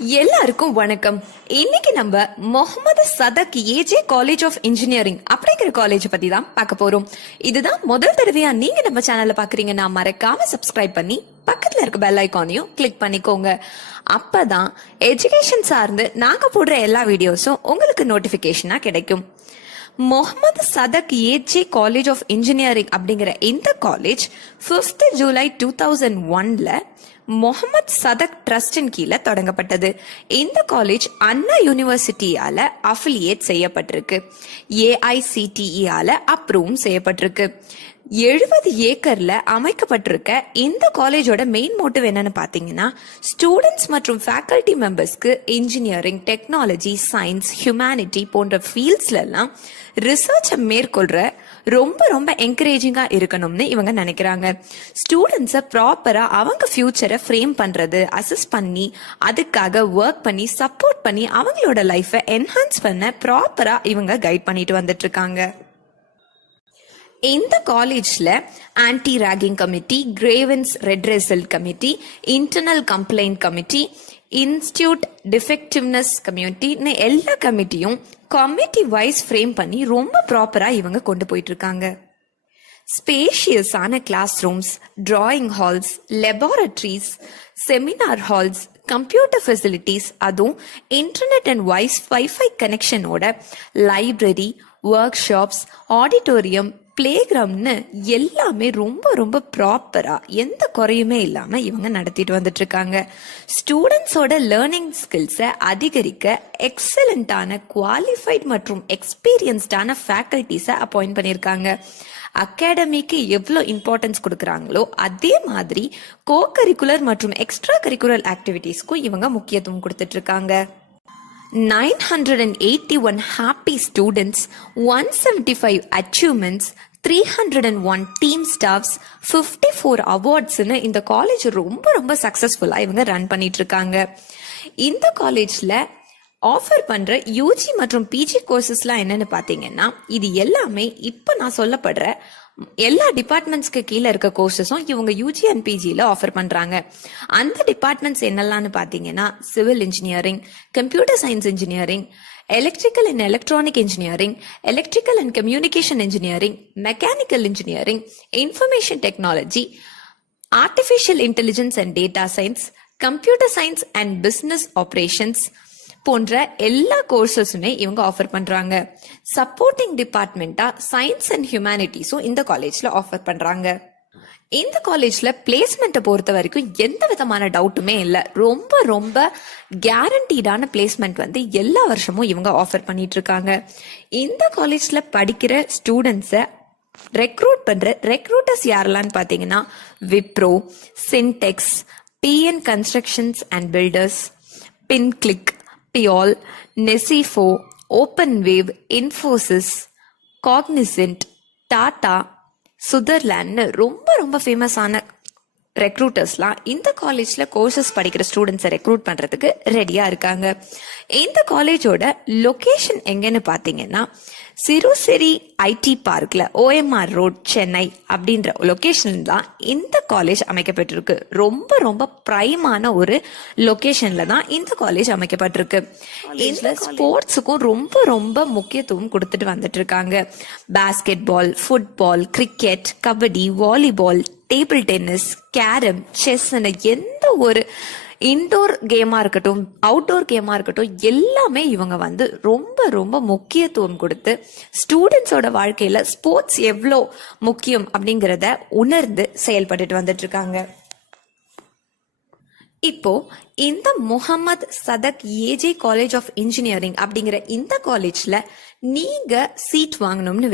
எல்லாருக்கும் வணக்கம். இன்னைக்கு நம்ம Mohamed Sathak AJ college of engineering அப்படிங்கிற காலேஜ் பத்தி தான் பார்க்க போறோம். இதுதான் முதல் தடவையா நீங்க நம்ம சேனல்ல பாக்குறீங்கன்னா மறக்காம சப்ஸ்கிரைப் பண்ணி பக்கத்துல இருக்க பெல் ஐக்கானையும் கிளிக் பண்ணிக்கோங்க. அப்பதான் எஜுகேஷன் சார்ந்து நாங்க போடுற எல்லா வீடியோஸும் உங்களுக்கு நோட்டிபிகேஷனா கிடைக்கும். Mohamed Sathak AJ college of engineering அப்படிங்கிற இந்த college 5th July 2001 Mohamed Sathak ட்ரஸ்டின் கீழே தொடங்கப்பட்டது. இந்த காலேஜ் அண்ணா யூனிவர்சிட்டியால அஃபிலியேட் செய்யப்பட்டிருக்கு. AICTE-ஆல அப்ரூவ் செய்யப்பட்டிருக்கு. 70 ஏக்கர்ல அமைக்கப்பட்டிருக்க இந்த காலேஜோட மெயின் மோட்டிவ் என்னன்னு பாத்தீங்கன்னா, ஸ்டூடெண்ட்ஸ் மற்றும் ஃபேக்கல்டி மெம்பர்ஸ்க்கு இன்ஜினியரிங், டெக்னாலஜி, சயின்ஸ், ஹியூமனிட்டி போன்ற ஃபீல்ட்ஸ்ல எல்லாம் ரிசர்ச் மேற்கொள்ற ரொம்ப என்கரேஜிங்கா இருக்கணும்னு இவங்க நினைக்கிறாங்க. ஸ்டூடெண்ட்ஸை ப்ராப்பரா அவங்க ஃபியூச்சரை ஃப்ரேம் பண்றது, அசஸ் பண்ணி அதுக்காக ஒர்க் பண்ணி சப்போர்ட் பண்ணி அவங்களோட லைஃபை என்ஹான்ஸ் பண்ண ப்ராப்பரா இவங்க கைட் பண்ணிட்டு வந்துட்டு இருக்காங்க. இந்த காலேஜ்ல anti ragging committee, grievance redressal committee, internal complaint committee, institute defectiveness கமிட்டின்னு எல்லா கமிட்டியும் கமிட்டி வைஸ் ஃப்ரேம் பண்ணி ரொம்ப ப்ராப்பரா இவங்க கொண்டு போயிட்டு இருக்காங்க. ஸ்பேஷியஸான classrooms, drawing halls, laboratories, seminar halls, computer facilities, அதுவும் இன்டர்நெட் அண்ட் வைஃபை கனெக்ஷனோட library, workshops, auditorium, play கிரவுண்ட்னு எல்லாமே ரொம்ப ப்ராப்பரா எந்த குறையுமே இல்லாம இவங்க நடத்திட்டு வந்துட்டு இருக்காங்க. ஸ்டூடெண்ட்ஸோட லேர்னிங் ஸ்கில்ஸை அதிகரிக்க எக்ஸலண்டான குவாலிஃபைட் மற்றும் எக்ஸ்பீரியன்ஸ்டான ஃபேக்கல்டிஸை அப்பாயிண்ட் பண்ணியிருக்காங்க. அகாடமிக்கு எவ்வளோ இம்பார்ட்டன்ஸ் கொடுக்குறாங்களோ அதே மாதிரி கோ கரிக்குலர் மற்றும் எக்ஸ்ட்ரா கரிக்குலர் ஆக்டிவிட்டீஸ்க்கும் இவங்க முக்கியத்துவம் கொடுத்துட்டு இருக்காங்க. 981 happy students, 175 achievements, 301 team staffs, 54 awardsன்னு இந்த காலேஜ் ரொம்ப சக்சஸ்ஃபுல்லா இவங்க ரன் பண்ணிட்டு இருக்காங்க. இந்த காலேஜ்ல ஆஃபர் பண்ற யூஜி மற்றும் பிஜி கோர்சஸ்லாம் என்னன்னு பாத்தீங்கன்னா, இது எல்லாமே இப்ப நான் சொல்லப்படுற எல்லா டிபார்ட்மெண்ட்ஸ்க்கு கீழே இருக்க கோர்சஸும் இவங்க யூஜி அண்ட் பிஜியில் ஆஃபர் பண்றாங்க. அந்த டிபார்ட்மெண்ட்ஸ் என்னெல்லாம்னு பார்த்தீங்கன்னா, civil engineering, computer science engineering, electrical and electronic engineering, electrical and communication engineering, mechanical engineering, information technology, artificial intelligence and data science, computer science and business operations போன்ற எல்லா கோர்சஸுமே இவங்க offer பண்றாங்க. Supporting டிபார்ட்மெண்டா science and ஹியூமனிட்டிஸும் இந்த காலேஜ்ல offer பண்றாங்க. இந்த காலேஜ்ல பிளேஸ்மெண்ட்டை பொறுத்த வரைக்கும் எந்த விதமான டவுட்டுமே இல்லை. ரொம்ப கேரண்டீடான பிளேஸ்மெண்ட் வந்து எல்லா வருஷமும் இவங்க ஆஃபர் பண்ணிட்டு இருக்காங்க. இந்த காலேஜ்ல படிக்கிற ஸ்டூடெண்ட்ஸை ரெக்ரூட் பண்ற ரெக்ரூட்டர்ஸ் யாரெல்லாம் பாத்தீங்கன்னா, Wipro, Sintex, PN constructions and builders, பின்கிளிக், பியால், நெசிஃபோ, ஓப்பன்வேவ், இன்ஃபோசிஸ், காக்னிசென்ட், டாடா, சுதர்லேண்ட்னு ரொம்ப ஃபேமஸான ரெக்ரூட்டர்ஸ்லாம் இந்த காலேஜ்ல கோர்சஸ் படிக்கிற ஸ்டூடெண்ட்ஸை ரெக்ரூட் பண்றதுக்கு ரெடியா இருக்காங்க. இந்த காலேஜோட லொகேஷன் எங்கன்னு பாத்தீங்கன்னா, சிறுசிரி ஐடி பார்க்ல OMR ரோட், சென்னை அப்படின்ற லொகேஷன் தான் இந்த காலேஜ் அமைக்கப்பட்டிருக்கு. ரொம்ப பிரைமான ஒரு லொகேஷன்ல தான் இந்த காலேஜ் அமைக்கப்பட்டிருக்கு. இந்த ஸ்போர்ட்ஸுக்கும் ரொம்ப முக்கியத்துவம் கொடுத்துட்டு வந்துட்டு இருக்காங்க. Basketball, football, cricket, kabaddi, volleyball, table tennis, carrom, chess, எந்த ஒரு இன்டோர் கேமா இருக்கட்டும், அவுட்டோர் கேமா இருக்கட்டும், எல்லாமே இவங்க வந்து ரொம்ப முக்கியத்துவம் கொடுத்து ஸ்டூடெண்ட்ஸோட வாழ்க்கையில ஸ்போர்ட்ஸ் எவ்வளோ முக்கியம் அப்படிங்கிறத உணர்ந்து செயல்பட்டு வந்துட்டு இருக்காங்க. இப்போ இந்த Mohamed Sathak AJ college of engineering அப்படிங்கிற இந்த காலேஜ்ல நீங்க சீட் வாங்கணும்னு